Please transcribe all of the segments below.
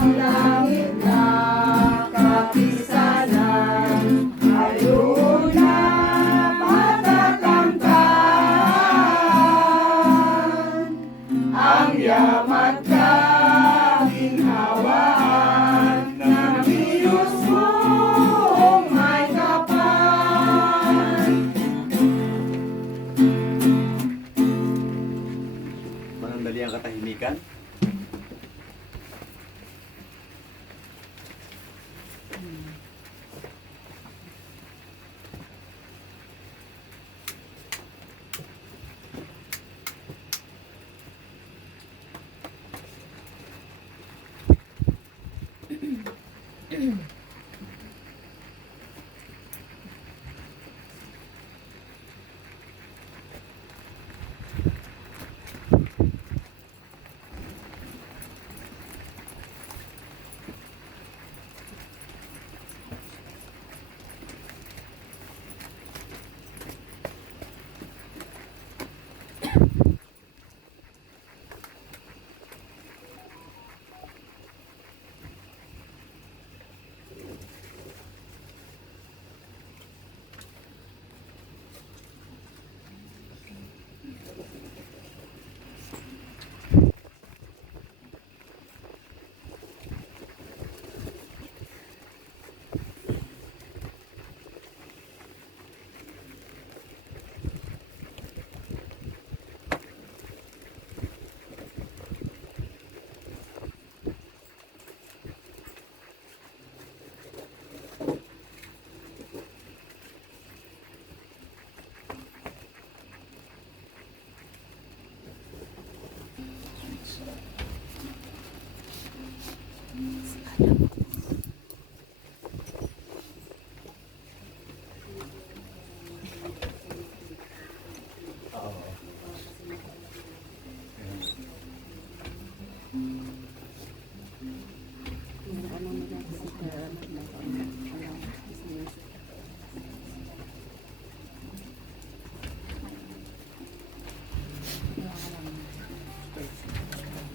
langit na kapisanan, ayuna matatangkan, ang yamat kaginhawaan ng Diyos mong may kapal. Manandali ang katahimikan.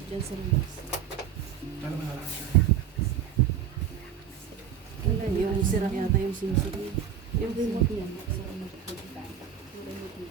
Diyan sa lumas. Yung sira yata yung sinisiri. Yung remote niya. Sa remote niya. Yung remote niya.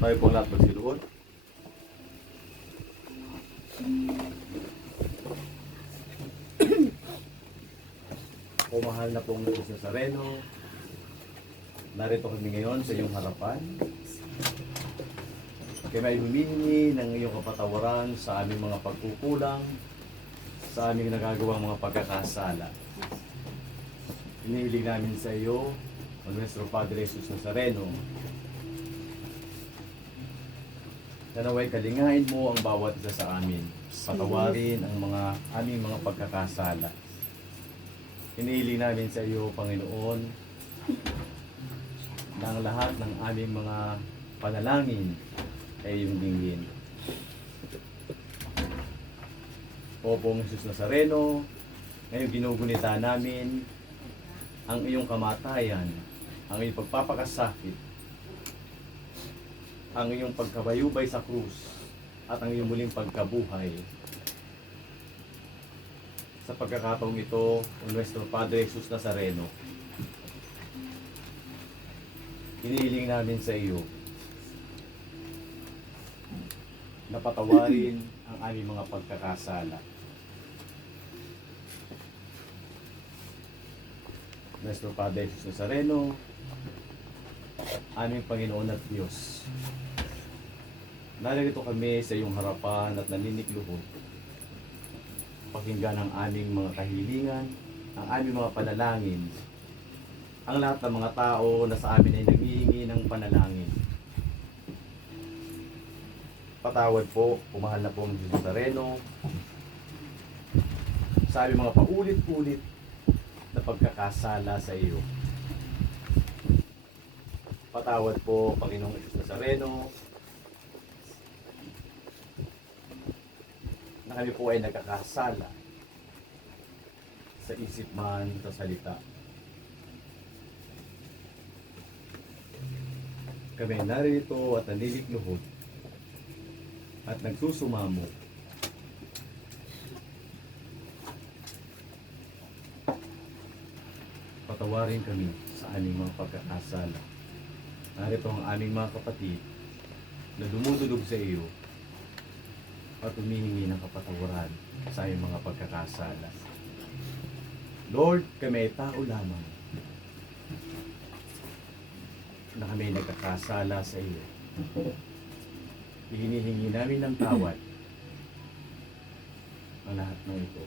Tayo pong lahat magsiluhod. O mahal na pong Diyos Nazareno, narito kami ngayon sa iyong harapan. Kaya may humihingi ng iyong kapatawaran sa aming mga pagkukulang, sa aming nagagawang mga pagkakasala. Inihiling namin sa iyo, o Nuestro Padre Jesus Nazareno, na naway kalingain mo ang bawat isa sa amin, patawarin ang mga aming mga pagkakasala. Inihiling namin sa iyo, Panginoon, na ang lahat ng aming mga panalangin ay iyong dinggin. O Pong Jesus Nazareno, ngayon ginugunita namin ang iyong kamatayan, ang iyong pagpapakasakit, ang iyong pagkabayubay sa krus, at ang iyong muling pagkabuhay. Sa pagkakataong ito, o Nuestro Padre Jesus Nazareno, hinihiling namin sa iyo na patawarin ang aming mga pagkakasala. Nuestro Padre Jesus Nazareno, aming Panginoon at Diyos, narito kami sa iyong harapan at naninikluhod. Pakinggan ang aming mga kahilingan, ang aming mga panalangin, ang lahat ng mga tao na sa amin ay nanghihingi ng panalangin. Patawad po, pumahal na po ang Diyos Nazareno. Sabi mga paulit-ulit na pagkakasala sa iyo. Patawad po, Panginoong Diyos Nazareno, na kami po ay nagkakasala sa isip man, sa salita. Kami ay narito at nanilikluhod at nagsusumamo patawarin kami sa aming mga pagkakasala. Narito ang aming mga kapatid na dumudulog sa iyo at humihingi ng kapatawaran sa aming mga pagkakasala. Lord, kami ay tao lamang na kami ay nagkakasala sa iyo. Hinihingi namin ng tawad ang lahat ng ito.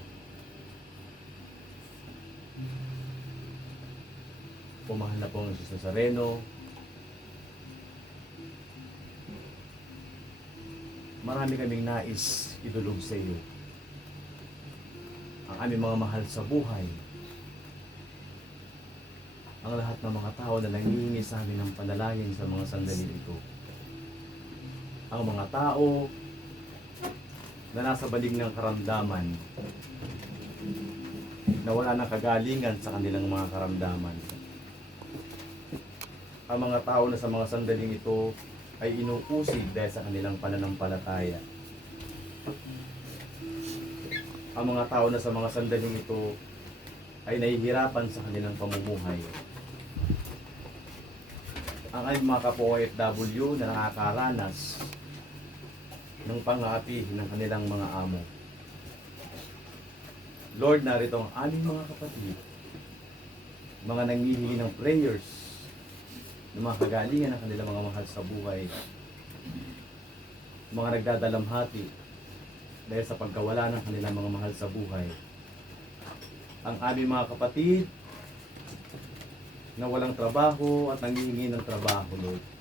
Pumahal na po ang Diyos Nazareno. Marami kaming nais idulog sa iyo. Ang aming mga mahal sa buhay. Ang lahat ng mga tao na nangihingi sa amin ng panalangin sa mga sandali ito. Ang mga tao na nasa balig ng karamdaman, na wala ng kagalingan sa kanilang mga karamdaman. Ang mga tao na sa mga sandaling ito ay inuusig dahil sa kanilang pananampalataya. Ang mga tao na sa mga sandaling ito ay nahihirapan sa kanilang pamumuhay. Ang aming mga kapwa-OFW na nakakaranas ng pang-aapi ng kanilang mga amo. Lord, narito ang aming mga kapatid, mga nangihingi ng prayers, ng mga kagalingan ng kanilang mga mahal sa buhay, mga nagdadalamhati dahil sa pagkawala ng kanilang mga mahal sa buhay. Ang aming mga kapatid na walang trabaho at nangihingi ng trabaho, Lord.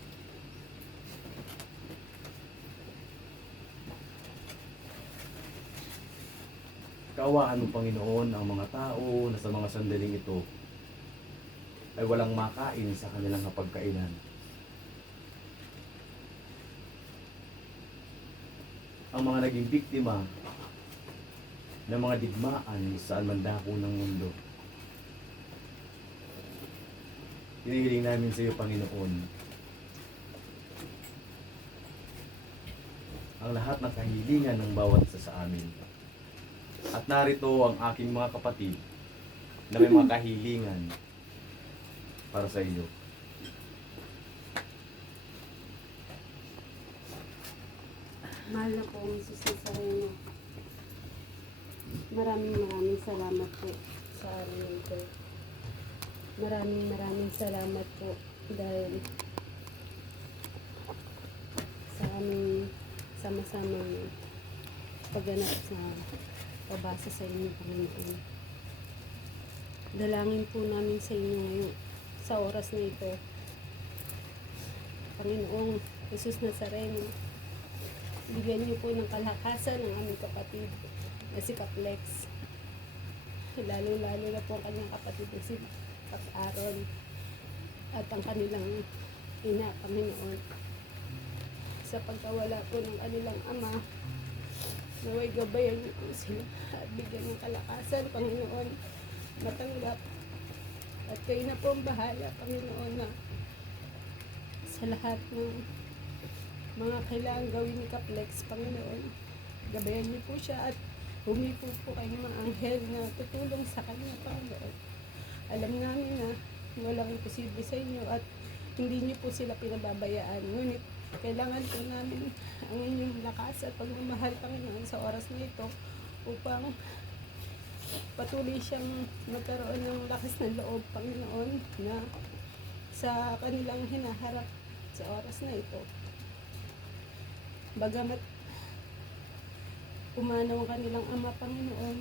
Kaawaan mo, Panginoon, ang mga tao na sa mga sandaling ito ay walang makain sa kanilang hapagkainan. Ang mga naging biktima ng mga digmaan sa almandako ng mundo. Hinihiling namin sa iyo, Panginoon, ang lahat ng kahilingan ng bawat isa sa amin. At narito ang aking mga kapatid na may mga kahilingan para sa iyo. Mahal na po ang Jesus Nazareno. Maraming salamat po sa araw na ito. Maraming salamat po dahil sa aming sama-samang pagganap sa pabasa sa inyo, Panginoon. Dalangin po namin sa inyo ngayon sa oras na ito. Panginoong Jesus Nazareno, bigyan niyo po ng kalakasan ng aming kapatid na si Kaplex. Lalo-lalo na po ang kanyang kapatid na si Aaron at ang kanilang ina, Panginoon. Sa pagkawala po ng kanilang ama, naway gabayan niyo po sila at bigyan ng kalakasan, Panginoon, matanggap. At kayo na po ang bahala, Panginoon, na sa lahat ng mga kailangan gawin ni Kaplex, Panginoon. Gabayan niyo po siya at humipo po kayo ng mga anghel na tutulong sa kanya, Panginoon. Alam namin na walang imposible sa inyo at hindi niyo po sila pinababayaan. Ngunit kailangan po namin ang inyong lakas at pagmamahal, Panginoon, sa oras na ito upang patuloy siyang magkaroon ng lakas ng loob, Panginoon, na sa kanilang hinaharap sa oras na ito. Bagamat umanaw ang kanilang ama, Panginoon,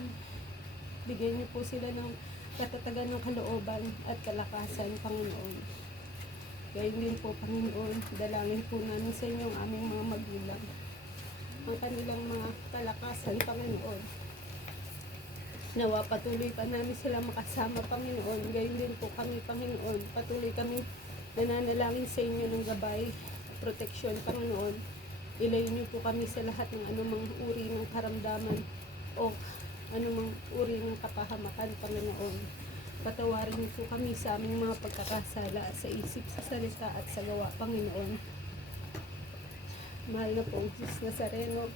bigyan niyo po sila ng katatagan ng kalooban at kalakasan, Panginoon. Gayon din po, Panginoon, dalangin po namin sa inyo ang aming mga magulang. ang kanilang mga kalakasan, Panginoon. Nawa patuloy pa namin sila makasama, Panginoon. Gayon din po kami, Panginoon. Patuloy kami nananalangin sa inyo ng gabay, proteksyon, Panginoon. Ilayo niyo po kami sa lahat ng anumang uri ng karamdaman o anumang uri ng kapahamakan, Panginoon. Patawarin niyo po kami sa aming mga pagkakasala sa isip, sa salita at sa gawa, Panginoon. Mahal na pong Jesus Nazareno,